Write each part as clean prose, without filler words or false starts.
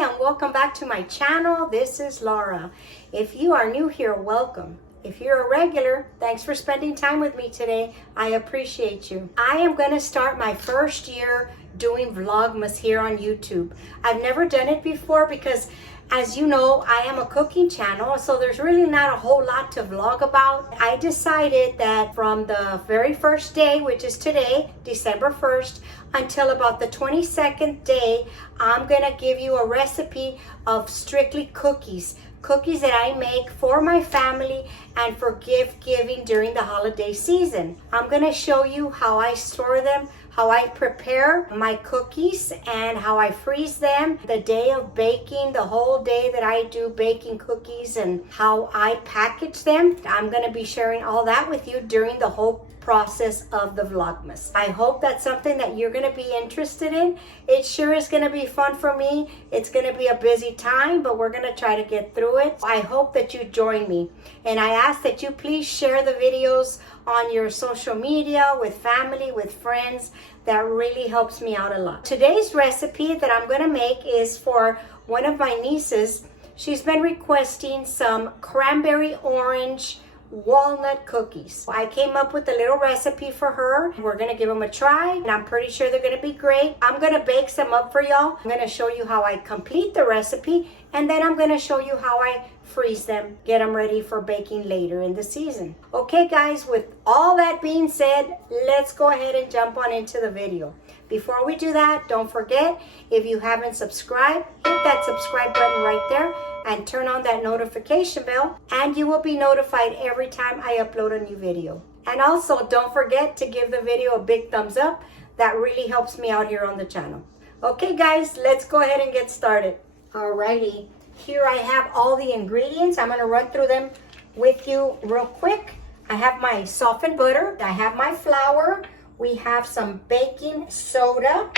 and welcome back to my channel. This is Laura. If you are new here, welcome. If you're a regular, thanks for spending time with me today. I appreciate you. I am going to start my first year doing Vlogmas here on YouTube. I've never done it before because, as you know, I am a cooking channel, so there's really not a whole lot to vlog about. I decided that from the very first day, which is today, December 1st, until about the 22nd day, I'm gonna give you a recipe of strictly cookies. Cookies that I make for my family and for gift giving during the holiday season. I'm gonna show you how I store them, how I prepare my cookies, and how I freeze them the day of baking, the whole day that I do baking cookies, and how I package them. I'm going to be sharing all that with you during the whole process of the Vlogmas. I hope that's something that you're going to be interested in. It sure is going to be fun for me. It's going to be a busy time, but we're going to try to get through it. I hope that you join me, and I ask that you please share the videos on your social media, with family, with friends. That really helps me out a lot. Today's recipe that I'm going to make is for one of my nieces. She's been requesting some cranberry orange walnut cookies. I came up with a little recipe for her. We're going to give them a try, and I'm pretty sure they're going to be great. I'm going to bake some up for y'all. I'm going to show you how I complete the recipe, and then I'm going to show you how I freeze them, get them ready for baking later in the season. Okay guys, with all that being said, let's go ahead and jump on into the video. Before we do that, don't forget, if you haven't subscribed, hit that subscribe button right there and turn on that notification bell, and you will be notified every time I upload a new video. And also, don't forget to give the video a big thumbs up. That really helps me out here on the channel. Okay guys, let's go ahead and get started. Alrighty. Here I have all the ingredients. I'm going to run through them with you real quick. I have my softened butter. I have my flour. We have some baking soda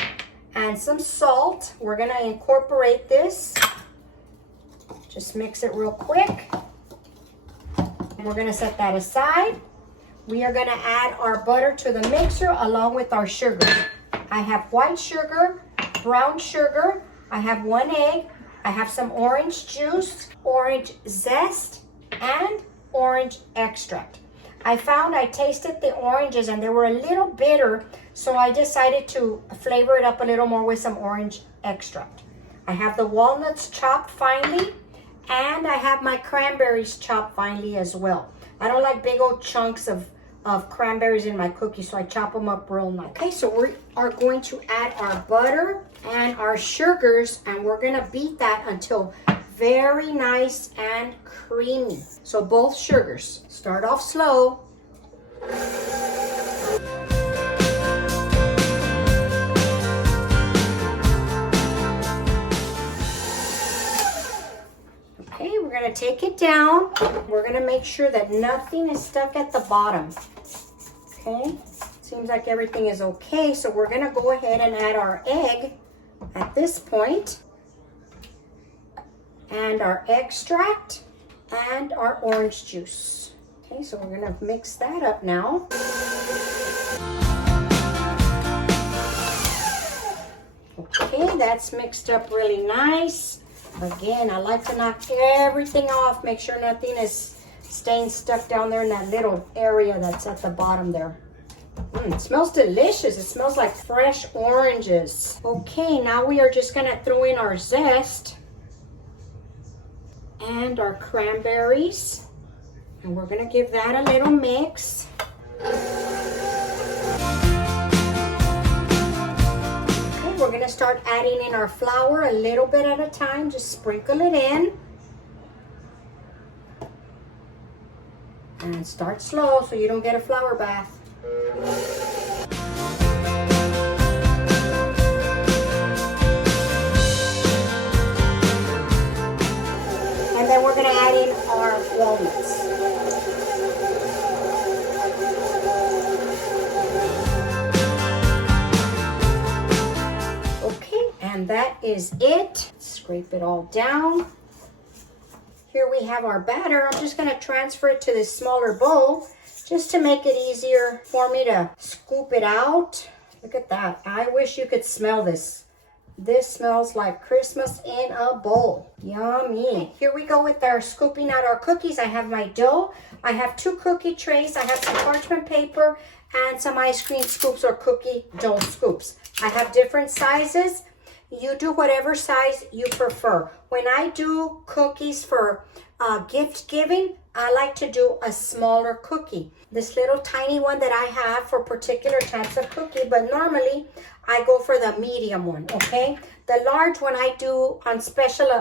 and some salt. We're going to incorporate this. Just mix it real quick. And we're going to set that aside. We are going to add our butter to the mixer along with our sugar. I have white sugar, brown sugar. I have 1 egg. I have some orange juice, orange zest, and orange extract. I tasted the oranges and they were a little bitter, so I decided to flavor it up a little more with some orange extract. I have the walnuts chopped finely, and I have my cranberries chopped finely as well. I don't like big old chunks of cranberries in my cookies, so I chop them up real nice. Okay, so we are going to add our butter and our sugars, and we're going to beat that until very nice and creamy. So both sugars. Start off slow. Okay, we're going to take it down. We're going to make sure that nothing is stuck at the bottom. Okay, seems like everything is okay, so we're going to go ahead and add our egg at this point, and our extract, and our orange juice. Okay, so we're going to mix that up now. Okay, that's mixed up really nice. Again, I like to knock everything off, make sure nothing is staying stuck down there in that little area that's at the bottom there. It smells delicious. It smells like fresh oranges. Okay, now we are just going to throw in our zest and our cranberries, and we're going to give that a little mix. Okay, we're going to start adding in our flour a little bit at a time. Just sprinkle it in. And start slow so you don't get a flour bath. And then we're going to add in our walnuts. Okay, and that is it. Scrape it all down. Here we have our batter. I'm just going to transfer it to this smaller bowl just to make it easier for me to scoop it out. Look at that. I wish you could smell this. This smells like Christmas in a bowl. Yummy. Here we go with our scooping out our cookies. I have my dough. I have 2 cookie trays. I have some parchment paper and some ice cream scoops or cookie dough scoops. I have different sizes. You do whatever size you prefer. When I do cookies for gift giving, I like to do a smaller cookie. This little tiny one that I have for particular types of cookie, but normally I go for the medium one, okay? The large one I do on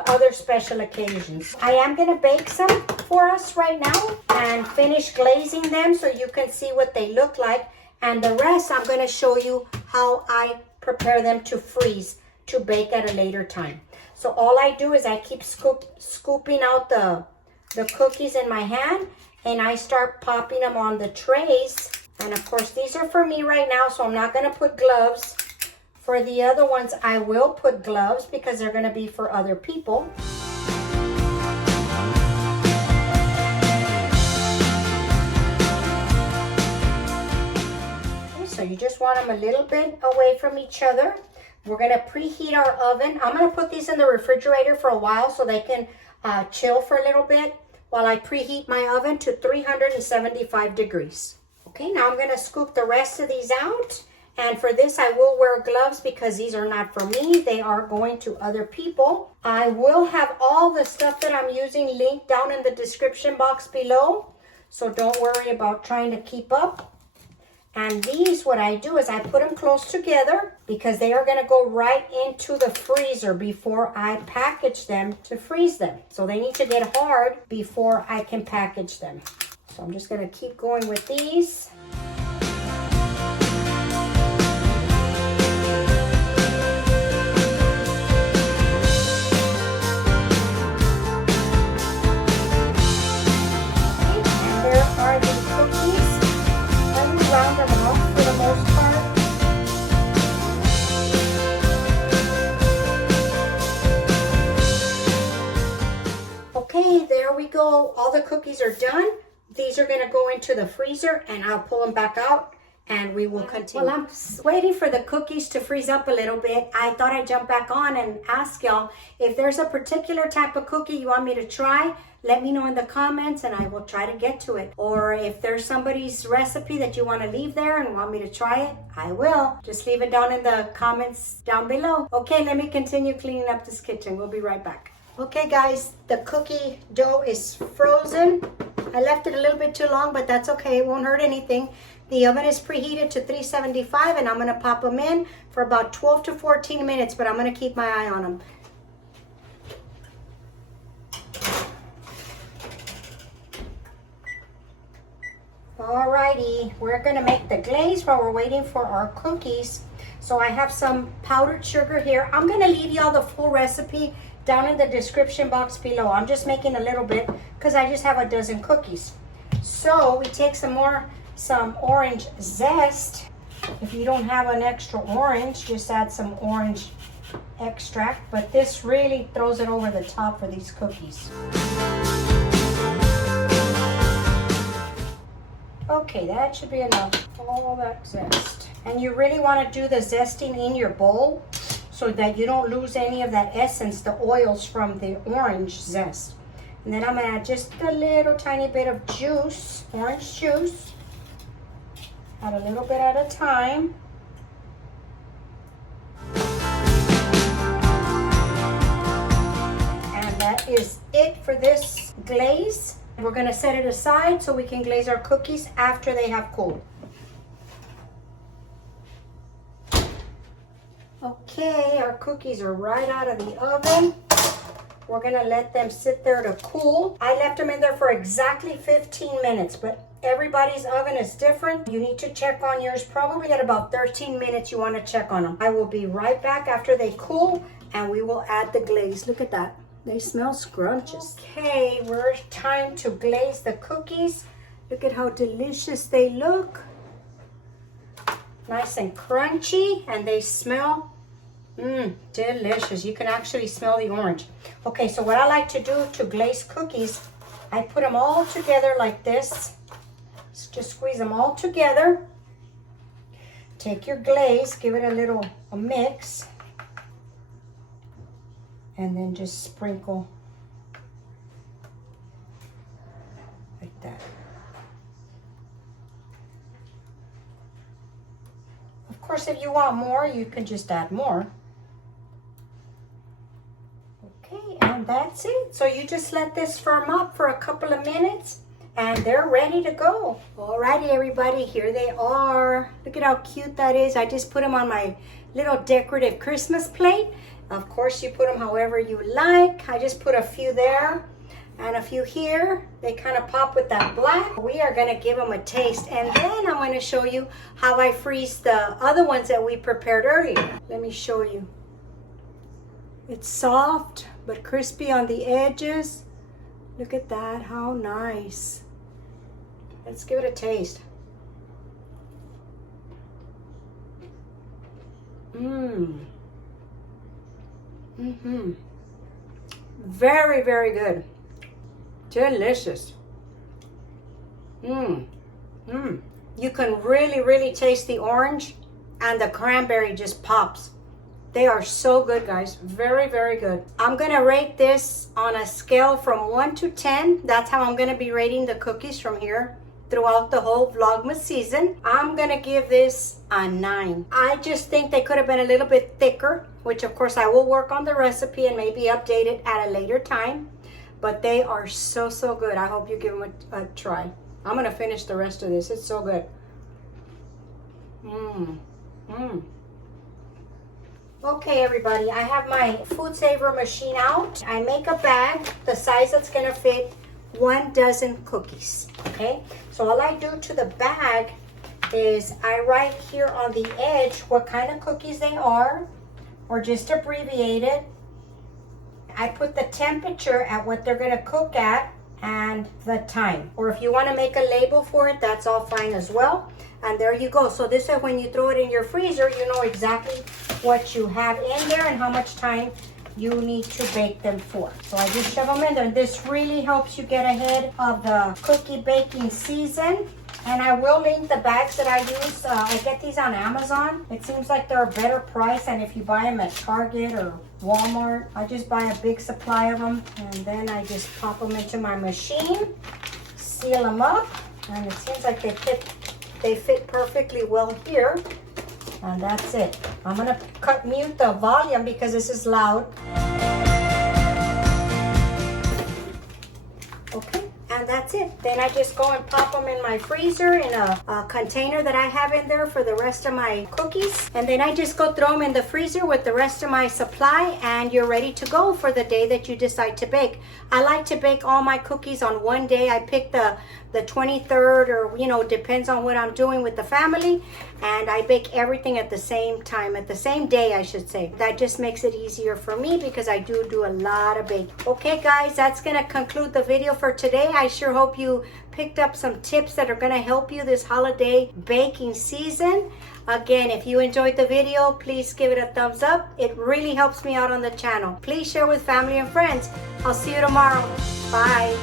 other special occasions. I am gonna bake some for us right now and finish glazing them so you can see what they look like. And the rest, I'm gonna show you how I prepare them to freeze to bake at a later time. So all I do is I keep scooping out the cookies in my hand, and I start popping them on the trays. And of course, these are for me right now, so I'm not gonna put gloves. For the other ones, I will put gloves because they're gonna be for other people. Okay, so you just want them a little bit away from each other. We're gonna preheat our oven. I'm gonna put these in the refrigerator for a while so they can chill for a little bit while I preheat my oven to 375 degrees. Okay, now I'm gonna scoop the rest of these out. And for this, I will wear gloves because these are not for me. They are going to other people. I will have all the stuff that I'm using linked down in the description box below. So don't worry about trying to keep up. And these, what I do is I put them close together because they are gonna go right into the freezer before I package them to freeze them. So they need to get hard before I can package them. So I'm just gonna keep going with these. Round them off for the most part. Okay, there we go. All the cookies are done. These are going to go into the freezer and I'll pull them back out and we will continue. Well, I'm waiting for the cookies to freeze up a little bit. I thought I'd jump back on and ask y'all if there's a particular type of cookie you want me to try. Let me know in the comments and I will try to get to it. Or if there's somebody's recipe that you want to leave there and want me to try it, I will. Just leave it down in the comments down below. Okay, let me continue cleaning up this kitchen. We'll be right back. Okay guys, the cookie dough is frozen. I left it a little bit too long, but that's okay. It won't hurt anything. The oven is preheated to 375 and I'm going to pop them in for about 12 to 14 minutes, but I'm going to keep my eye on them. Alrighty, we're gonna make the glaze while we're waiting for our cookies. So I have some powdered sugar here. I'm gonna leave y'all the full recipe down in the description box below. I'm just making a little bit because I just have a dozen cookies. So we take some orange zest. If you don't have an extra orange, just add some orange extract, but this really throws it over the top for these cookies. Okay, that should be enough. All that zest. And you really want to do the zesting in your bowl so that you don't lose any of that essence, the oils from the orange zest. And then I'm going to add just a little tiny bit of juice, orange juice. Add a little bit at a time. And that is it for this glaze. We're going to set it aside so we can glaze our cookies after they have cooled. Okay, our cookies are right out of the oven. We're going to let them sit there to cool. I left them in there for exactly 15 minutes, but everybody's oven is different. You need to check on yours probably at about 13 minutes. You want to check on them. I will be right back after they cool and we will add the glaze. Look at that. They smell scrumptious. Okay, we're time to glaze the cookies. Look at how delicious they look. Nice and crunchy, and they smell delicious. You can actually smell the orange. Okay, so what I like to do to glaze cookies, I put them all together like this. Just squeeze them all together. Take your glaze, give it a mix. and then just sprinkle like that. Of course, if you want more, you can just add more. Okay, and that's it. So you just let this firm up for a couple of minutes and they're ready to go. Alrighty, everybody, here they are. Look at how cute that is. I just put them on my little decorative Christmas plate. Of course, you put them however you like. I just put a few there and a few here. They kind of pop with that black. We are gonna give them a taste, and then I'm gonna show you how I freeze the other ones that we prepared earlier. Let me show you. It's soft but crispy on the edges. Look at that, how nice. Let's give it a taste. Very, very good. Delicious. You can really, really taste the orange, and the cranberry just pops. They are so good, guys. Very, very good. I'm gonna rate this on a scale from 1 to 10. That's how I'm gonna be rating the cookies from here throughout the whole Vlogmas season. I'm gonna give this a 9. I just think they could have been a little bit thicker, which of course I will work on the recipe and maybe update it at a later time. But they are so, so good. I hope you give them a try. I'm gonna finish the rest of this. It's so good. Okay, everybody, I have my food saver machine out. I make a bag the size that's gonna fit 1 dozen cookies, okay? So all I do to the bag is I write here on the edge what kind of cookies they are, or just abbreviate it. I put the temperature at what they're gonna cook at and the time. Or if you wanna make a label for it, that's all fine as well. And there you go. So this way, when you throw it in your freezer, you know exactly what you have in there and how much time you need to bake them for. So I just shove them in there. This really helps you get ahead of the cookie baking season. And I will link the bags that I use. I get these on Amazon. It seems like they're a better price than if you buy them at Target or Walmart. I just buy a big supply of them, and then I just pop them into my machine, seal them up, and it seems like they fit perfectly well here. And that's it. I'm gonna mute the volume because this is loud. Okay, and that's it. Then I just go and pop them in my freezer in a container that I have in there for the rest of my cookies. And then I just go throw them in the freezer with the rest of my supply, and you're ready to go for the day that you decide to bake. I like to bake all my cookies on one day. I pick the 23rd, or you know, depends on what I'm doing with the family, and I bake everything at the same time, at the same day I should say. That just makes it easier for me because I do a lot of baking. Okay guys, that's gonna conclude the video for today. I sure hope you picked up some tips that are gonna help you this holiday baking season. Again, if you enjoyed the video, please give it a thumbs up. It really helps me out on the channel. Please share with family and friends. I'll see you tomorrow. Bye.